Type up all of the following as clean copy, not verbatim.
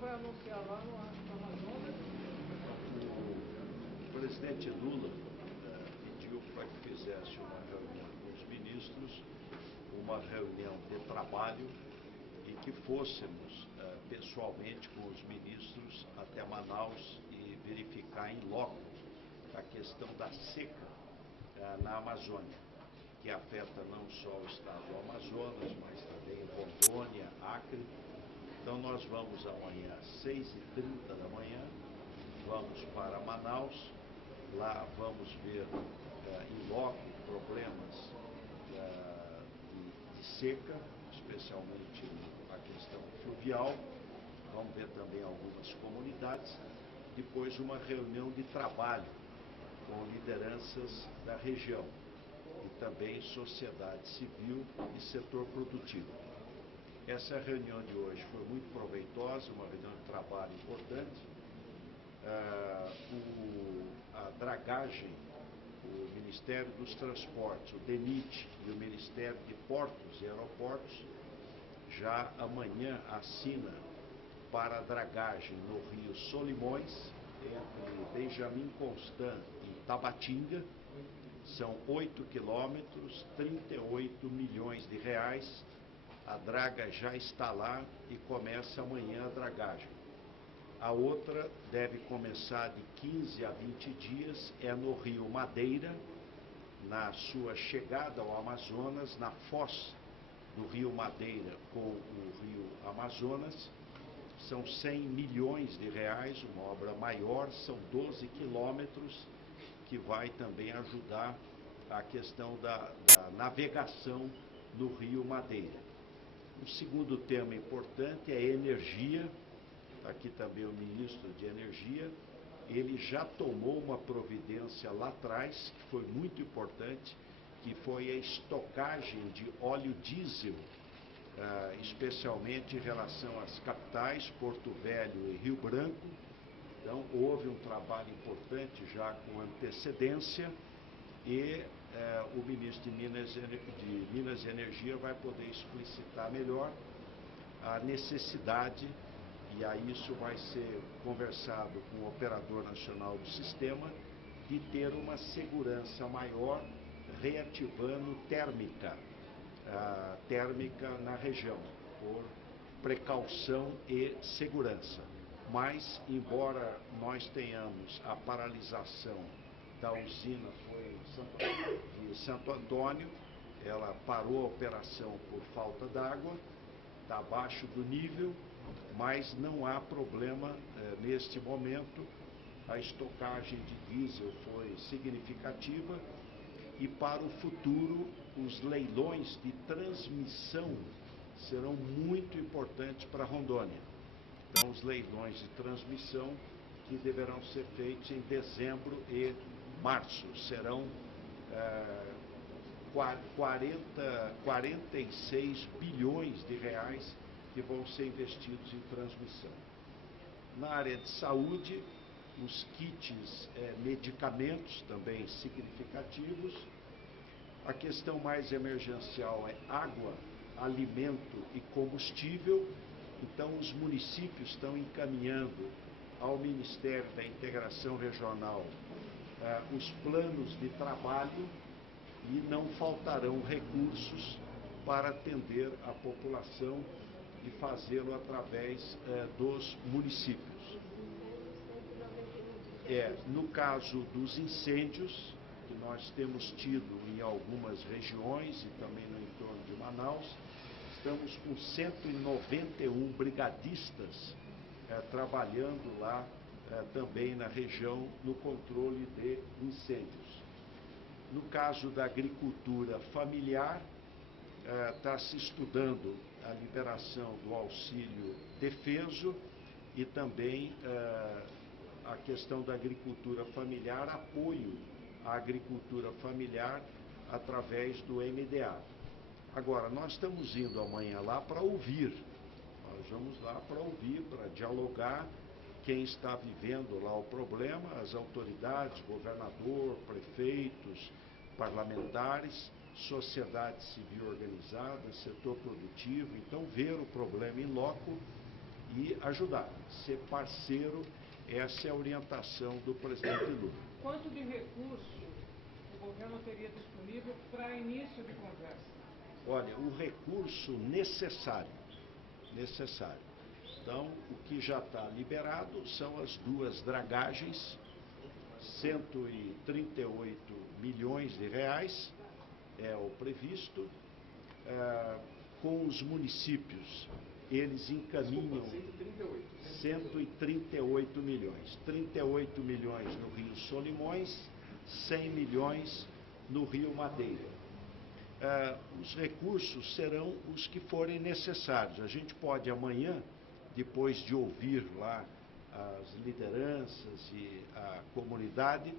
vai anunciar lá no Amazonas? O presidente Lula pediu para que fizesse uma reunião com os ministros, uma reunião de trabalho, e que fôssemos pessoalmente com os ministros até Manaus e verificar em loco a questão da seca na Amazônia, que afeta não só o estado do Amazonas, mas também Rondônia, Acre. Então nós vamos amanhã às 6h30 da manhã, vamos para Manaus, lá vamos ver em loco problemas de seca, especialmente a questão fluvial, vamos ver também algumas comunidades, depois uma reunião de trabalho com lideranças da região e também sociedade civil e setor produtivo. Essa reunião de hoje foi muito proveitosa, uma reunião de trabalho importante. A dragagem, o Ministério dos Transportes, o DENIT e o Ministério de Portos e Aeroportos já amanhã assina para a dragagem no Rio Solimões, entre Benjamin Constant e Tabatinga. São 8 quilômetros, 38 milhões de reais. A draga já está lá e começa amanhã a dragagem. A outra deve começar de 15 a 20 dias, é no Rio Madeira, na sua chegada ao Amazonas, na foz do Rio Madeira com o Rio Amazonas. São 100 milhões de reais, uma obra maior, são 12 quilômetros, que vai também ajudar a questão da navegação no Rio Madeira. O segundo tema importante é energia. Aqui também o ministro de Energia, ele já tomou uma providência lá atrás, que foi muito importante, que foi a estocagem de óleo diesel, especialmente em relação às capitais, Porto Velho e Rio Branco. Então, houve um trabalho importante já com antecedência e o ministro de Minas e Energia vai poder explicitar melhor a necessidade, e aí isso vai ser conversado com o Operador Nacional do Sistema, de ter uma segurança maior reativando térmica na região, por precaução e segurança. Mas, embora nós tenhamos a paralisação da usina de Santo Antônio, ela parou a operação por falta d'água, está abaixo do nível, mas não há problema neste momento. A estocagem de diesel foi significativa e para o futuro os leilões de transmissão serão muito importantes para Rondônia. Então, os leilões de transmissão que deverão ser feitos em dezembro e março serão 46 bilhões de reais que vão ser investidos em transmissão. Na área de saúde, os kits medicamentos também significativos. A questão mais emergencial é água, alimento e combustível. Então, os municípios estão encaminhando ao Ministério da Integração Regional os planos de trabalho e não faltarão recursos para atender a população e fazê-lo através dos municípios. No caso dos incêndios, que nós temos tido em algumas regiões e também no entorno de Manaus, estamos com 191 brigadistas trabalhando lá também na região no controle de incêndios. No caso da agricultura familiar, está se estudando a liberação do auxílio defeso e também a questão da agricultura familiar, apoio à agricultura familiar através do MDA. Agora, nós estamos indo amanhã lá para ouvir, nós vamos lá para ouvir, para dialogar quem está vivendo lá o problema, as autoridades, governador, prefeitos, parlamentares, sociedade civil organizada, setor produtivo. Então, ver o problema em loco e ajudar, ser parceiro. Essa é a orientação do presidente Lula. Quanto de recurso o governo teria disponível para início de conversa? Olha, o recurso necessário. Então, o que já está liberado são as 2 dragagens, 138 milhões de reais é o previsto. Com os municípios, eles encaminham 138 milhões. 38 milhões no Rio Solimões, 100 milhões no Rio Madeira. Os recursos serão os que forem necessários. A gente pode amanhã, depois de ouvir lá as lideranças e a comunidade,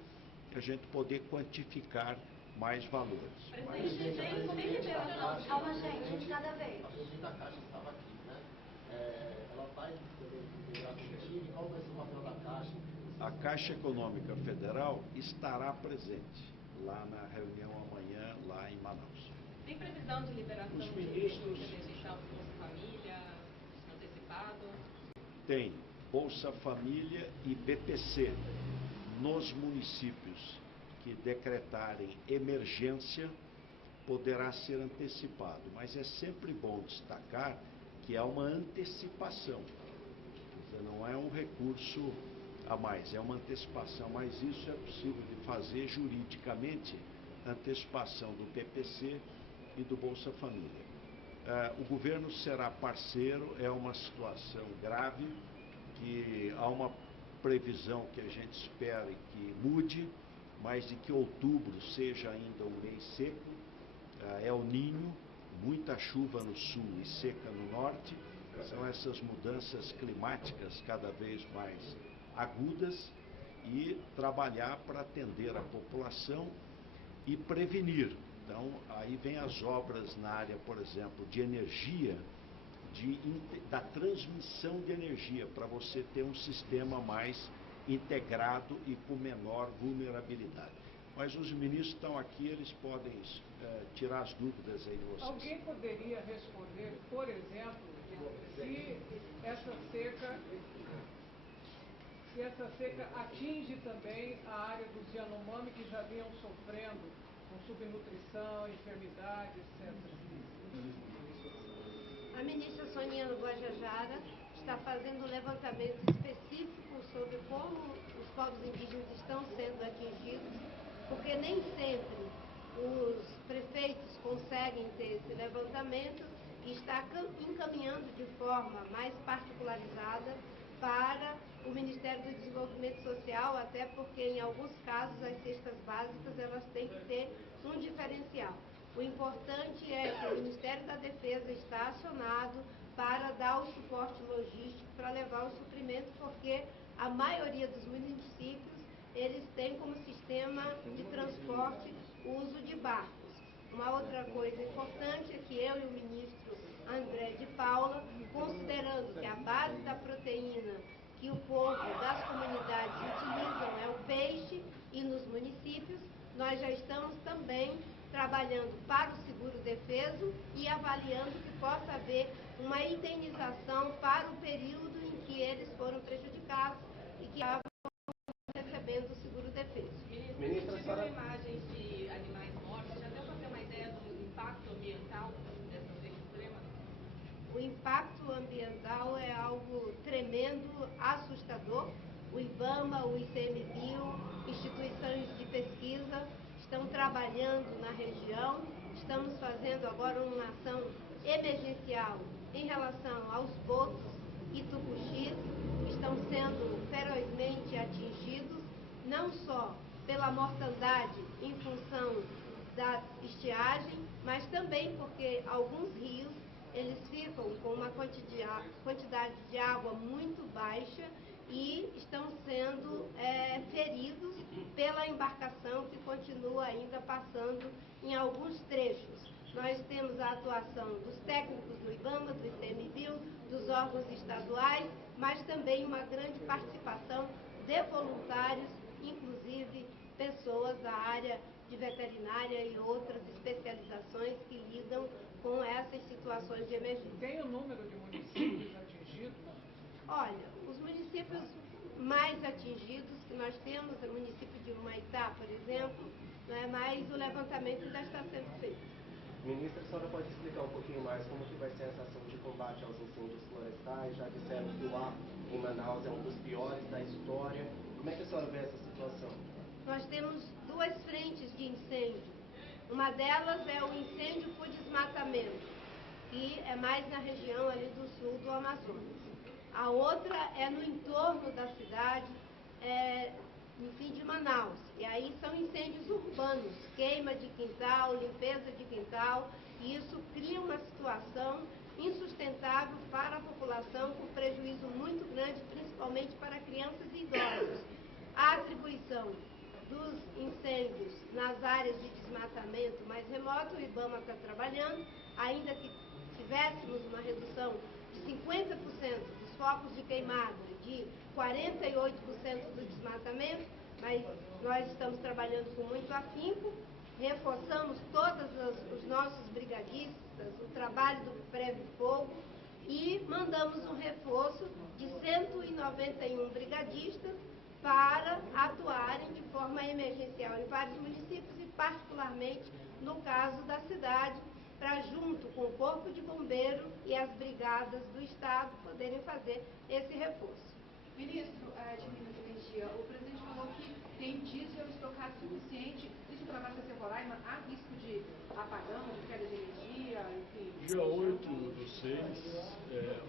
a gente poder quantificar mais valores. Presidente, como é que calma, gente, cada vez. A presidente da Caixa estava aqui, né? Ela vai transmitir qual vai ser o papel da Caixa? A Caixa Econômica Federal estará presente lá na reunião amanhã, lá em Manaus. Tem previsão de liberação Os ministros... de emergencial para Bolsa Família, antecipado? Tem Bolsa Família e BPC nos municípios que decretarem emergência, poderá ser antecipado. Mas é sempre bom destacar que há uma antecipação. Quer dizer, não é um recurso a mais, é uma antecipação, mas isso é possível de fazer juridicamente, antecipação do PPC e do Bolsa Família. O governo será parceiro, é uma situação grave, que há uma previsão que a gente espere que mude, mas de que outubro seja ainda um mês seco. É o Ninho, muita chuva no sul e seca no norte. São essas mudanças climáticas cada vez mais agudas, e trabalhar para atender a população e prevenir. Então, aí vem as obras na área, por exemplo, de energia, da transmissão de energia, para você ter um sistema mais integrado e com menor vulnerabilidade. Mas os ministros estão aqui, eles podem tirar as dúvidas aí de vocês. Alguém poderia responder, por exemplo, se essa seca atinge também a área dos Yanomami, que já vinham sofrendo com subnutrição, enfermidade, etc. A ministra Soniano Guajajara está fazendo um levantamento específico sobre como os povos indígenas estão sendo atingidos, porque nem sempre os prefeitos conseguem ter esse levantamento, e está encaminhando de forma mais particularizada para o Ministério do Desenvolvimento Social, até porque em alguns casos as cestas básicas elas têm que ter um diferencial. O importante é que o Ministério da Defesa está acionado para dar o suporte logístico, para levar o suprimento, porque a maioria dos municípios, eles têm como sistema de transporte o uso de barcos. Uma outra coisa importante é que eu e o ministro André de Paula, considerando que a base da proteína que o povo das comunidades utilizam é o peixe, e nos municípios, nós já estamos também trabalhando para o seguro-defeso e avaliando que possa haver uma indenização para o período em que eles foram prejudicados e que estavam recebendo o seguro-defeso. Ministra, você viu imagens de animais mortos? Já deu para ter uma ideia do impacto ambiental dessa seca extrema? O impacto ambiental é algo tremendo, assustador. O IBAMA, o ICMBio, instituições de pesquisa estão trabalhando na região. Estamos fazendo agora uma ação emergencial em relação aos botos e tucuxis, que estão sendo ferozmente atingidos, não só pela mortandade em função da estiagem, mas também porque alguns rios eles ficam com uma quantidade de água muito baixa e estão sendo feridos pela embarcação que continua ainda passando em alguns trechos. Nós temos a atuação dos técnicos do IBAMA, do ICMBio, dos órgãos estaduais, mas também uma grande participação de voluntários, inclusive pessoas da área de veterinária e outras especializações que lidam com essas situações de emergência. Tem o número de municípios atingidos? Olha, os municípios mais atingidos que nós temos, o município de Humaitá, por exemplo, né, mas o levantamento ainda está sendo feito. Ministra, a senhora pode explicar um pouquinho mais como que vai ser essa ação de combate aos incêndios florestais? Já disseram que o ar em Manaus é um dos piores da história. Como é que a senhora vê essa situação? Nós temos duas frentes de incêndio. Uma delas é o incêndio por desmatamento, que é mais na região ali do sul do Amazonas. A outra é no entorno da cidade, enfim, de Manaus. E aí são incêndios urbanos, queima de quintal, limpeza de quintal, e isso cria uma situação insustentável para a população, com prejuízo muito grande, principalmente para crianças e idosos. A atribuição dos incêndios nas áreas de desmatamento mais remoto, o IBAMA está trabalhando, ainda que tivéssemos uma redução de 50% dos focos de queimada, de 48% do desmatamento, mas nós estamos trabalhando com muito afinco, reforçamos todos os nossos brigadistas, o trabalho do Preve Fogo, e mandamos um reforço de 191 brigadistas para atuarem de forma emergencial em vários municípios e particularmente no caso da cidade, para junto com o Corpo de Bombeiro e as brigadas do Estado poderem fazer esse reforço. Ministro de Minas e Energia, o presidente falou que tem diesel estocado suficiente, isso para abastecer Roraima, há risco de apagão, de queda de energia, enfim? Dia 8 do 6,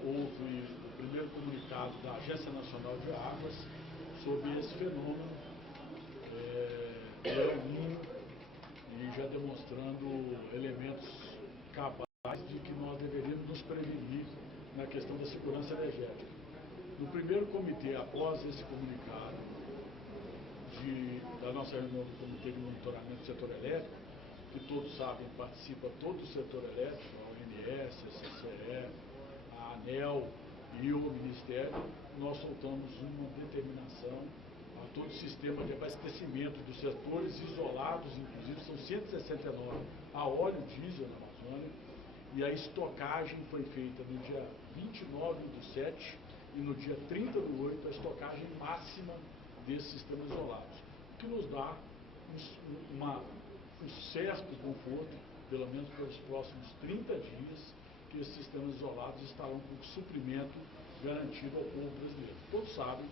houve o primeiro comunicado da Agência Nacional de Águas sobre esse fenômeno El Niño, e já demonstrando elementos cabais de que nós deveríamos nos prevenir na questão da segurança energética. No primeiro comitê, após esse comunicado da nossa reunião do Comitê de Monitoramento do Setor Elétrico, que todos sabem, participa todo o setor elétrico, a ONS, a CCE, a ANEEL e o Ministério, nós soltamos uma determinação a todo o sistema de abastecimento dos setores isolados, inclusive são 169 a óleo diesel na Amazônia, e a estocagem foi feita no dia 29 do 7 e no dia 30 do 8 a estocagem máxima desses sistemas isolados, o que nos dá um certo conforto, pelo menos pelos próximos 30 dias, que esses sistemas isolados estarão com suprimento garantido ao povo brasileiro. Todos sabem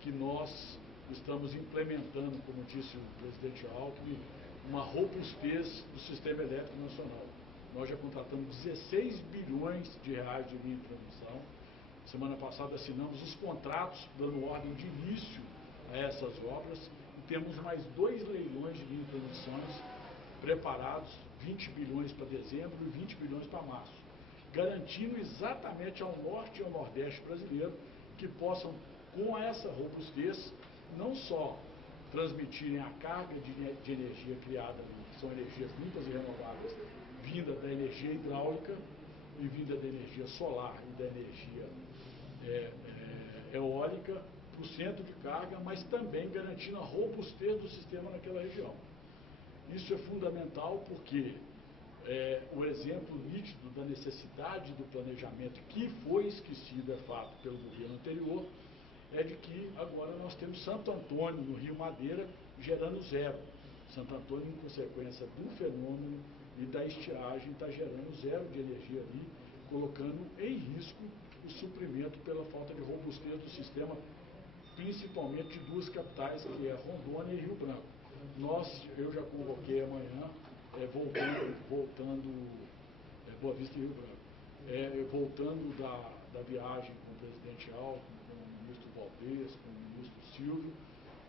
que nós estamos implementando, como disse o presidente Alckmin, uma robustez do sistema elétrico nacional. Nós já contratamos 16 bilhões de reais de linha de transmissão. Semana passada assinamos os contratos dando ordem de início a essas obras e temos mais 2 leilões de linha de transmissões preparados, 20 bilhões para dezembro e 20 bilhões para março, garantindo exatamente ao norte e ao nordeste brasileiro que possam, com essa robustez, não só transmitirem a carga de energia criada, que são energias limpas e renováveis, vinda da energia hidráulica e vinda da energia solar e da energia eólica para o centro de carga, mas também garantindo a robustez do sistema naquela região. Isso é fundamental porque o exemplo nítido da necessidade do planejamento, que foi esquecido, é fato, pelo governo anterior, é de que agora nós temos Santo Antônio, no Rio Madeira, gerando zero. Santo Antônio, em consequência do fenômeno e da estiagem, está gerando zero de energia ali, colocando em risco o suprimento pela falta de robustez do sistema, principalmente de 2 capitais, que é Rondônia e Rio Branco. Eu já convoquei amanhã, Boa Vista e Rio Branco, voltando da viagem com o presidente Alckmin, com o ministro Valdez, com o ministro Silvio,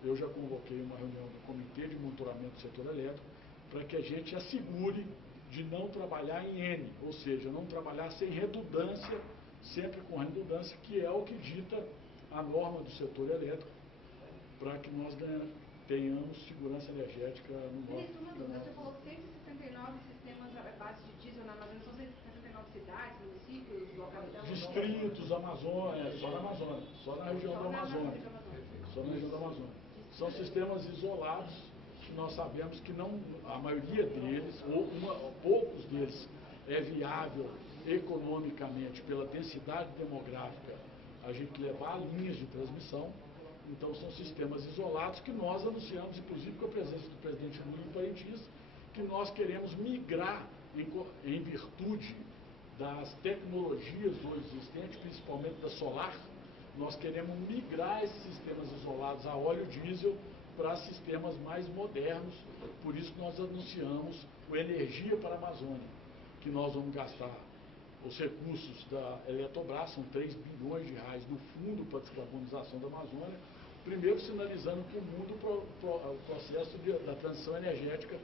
eu já convoquei uma reunião do Comitê de Monitoramento do Setor Elétrico para que a gente assegure de não trabalhar em N, ou seja, não trabalhar sem redundância, sempre com redundância, que é o que dita a norma do setor elétrico, para que nós tenhamos segurança energética no nosso... Ministro, uma dúvida, você falou 169 sistemas à base de diesel na Amazônia, são 169 cidades, municípios, localidades? Distritos, Amazônia, só na Amazônia, só na região da Amazônia. Só na região da Amazônia. São sistemas isolados, que nós sabemos que não, a maioria deles, ou poucos deles, é viável economicamente pela densidade demográfica a gente levar linhas de transmissão. Então são sistemas isolados que nós anunciamos, inclusive com a presença do presidente Lula em Parintins, que nós queremos migrar em virtude das tecnologias hoje existentes, principalmente da solar. Nós queremos migrar esses sistemas isolados a óleo diesel para sistemas mais modernos. Por isso nós anunciamos o Energia para a Amazônia, que nós vamos gastar os recursos da Eletrobras, são 3 bilhões de reais no fundo para a descarbonização da Amazônia, primeiro sinalizando para o mundo o processo da transição energética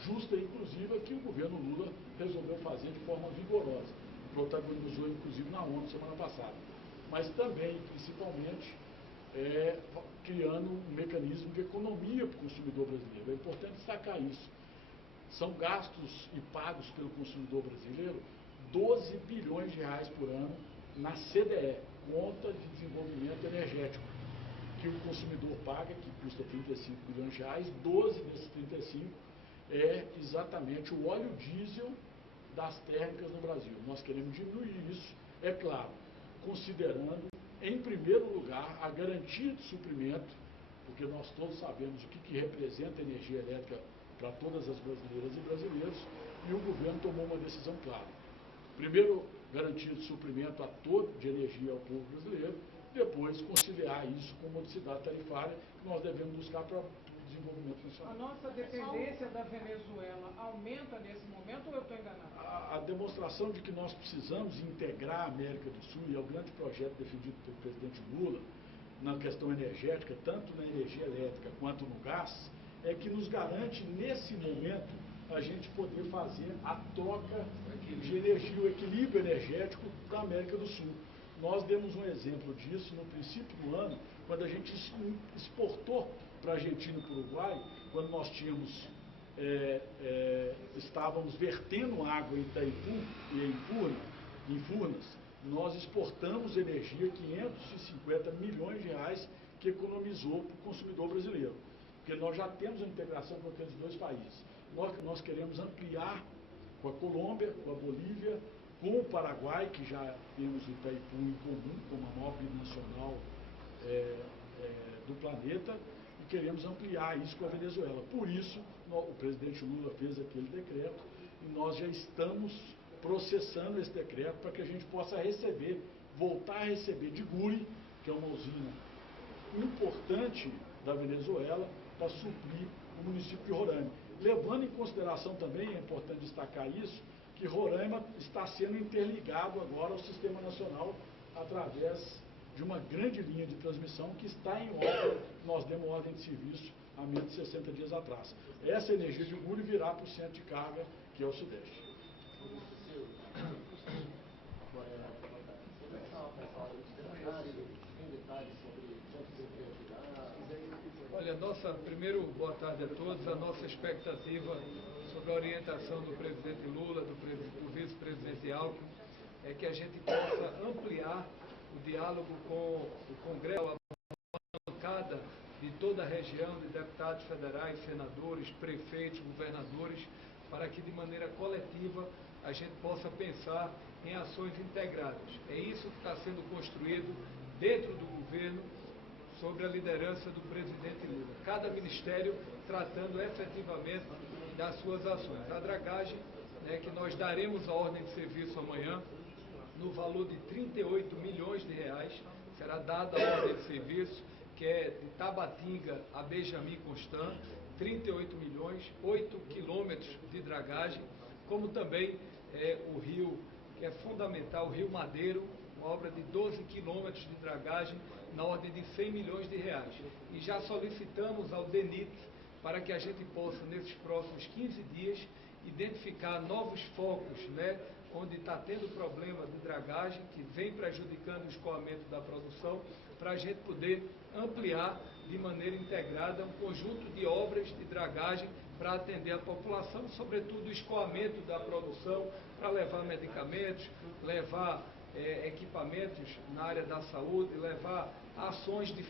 justa e inclusiva que o governo Lula resolveu fazer de forma vigorosa, protagonizou inclusive na ONU semana passada, mas também, principalmente, criando um mecanismo de economia para o consumidor brasileiro. É importante destacar isso. São gastos e pagos pelo consumidor brasileiro 12 bilhões de reais por ano na CDE, Conta de Desenvolvimento Energético, que o consumidor paga, que custa 35 bilhões de reais, 12 desses 35 é exatamente o óleo diesel das térmicas no Brasil. Nós queremos diminuir isso, é claro, considerando, em primeiro lugar, a garantia de suprimento, porque nós todos sabemos o que representa a energia elétrica para todas as brasileiras e brasileiros, e o governo tomou uma decisão clara. Primeiro, garantia de suprimento de energia ao povo brasileiro, depois conciliar isso com modicidade tarifária que nós devemos buscar para o desenvolvimento nacional. A nossa dependência da Venezuela aumenta nesse momento ou eu estou enganado? A demonstração de que nós precisamos integrar a América do Sul, e é o grande projeto defendido pelo presidente Lula, na questão energética, tanto na energia elétrica quanto no gás, é que nos garante, nesse momento, a gente poder fazer a troca de energia, o equilíbrio energético da América do Sul. Nós demos um exemplo disso no princípio do ano, quando a gente exportou para a Argentina e para o Uruguai, quando nós tínhamos, estávamos vertendo água em Itaipu e em Furnas, nós exportamos energia, 550 milhões de reais, que economizou para o consumidor brasileiro. Porque nós já temos a integração com aqueles dois países. Nós queremos ampliar com a Colômbia, com a Bolívia, com o Paraguai, que já temos o Itaipu em comum, como a maior binacional do planeta, e queremos ampliar isso com a Venezuela. Por isso, o presidente Lula fez aquele decreto e nós já estamos processando esse decreto para que a gente possa voltar a receber de Guri, que é uma usina importante da Venezuela, para suprir o município de Roraima. Levando em consideração também, é importante destacar isso, que Roraima está sendo interligado agora ao Sistema Nacional através de uma grande linha de transmissão que está em obra, nós demos ordem de serviço há menos de 60 dias atrás. Essa energia de Guri virá para o centro de carga, que é o Sudeste. Olha, primeiro, boa tarde a todos. A nossa expectativa sobre a orientação do presidente Lula, do vice-presidente Alckmin, é que a gente possa ampliar o diálogo com o Congresso, a bancada de toda a região, de deputados federais, senadores, prefeitos, governadores, para que de maneira coletiva a gente possa pensar em ações integradas. É isso que está sendo construído dentro do governo, sobre a liderança do presidente Lula. Cada ministério tratando efetivamente das suas ações. A dragagem, que nós daremos a ordem de serviço amanhã, no valor de 38 milhões de reais, será dada a ordem de serviço, que é de Tabatinga a Benjamin Constant, 38 milhões, 8 quilômetros de dragagem, como também o rio, que é fundamental, o Rio Madeiro, uma obra de 12 quilômetros de dragagem, na ordem de 100 milhões de reais. E já solicitamos ao DENIT para que a gente possa, nesses próximos 15 dias, identificar novos focos, onde está tendo problema de dragagem, que vem prejudicando o escoamento da produção, para a gente poder ampliar de maneira integrada um conjunto de obras de dragagem para atender a população, sobretudo o escoamento da produção, para levar medicamentos, levar equipamentos na área da saúde, levar ações de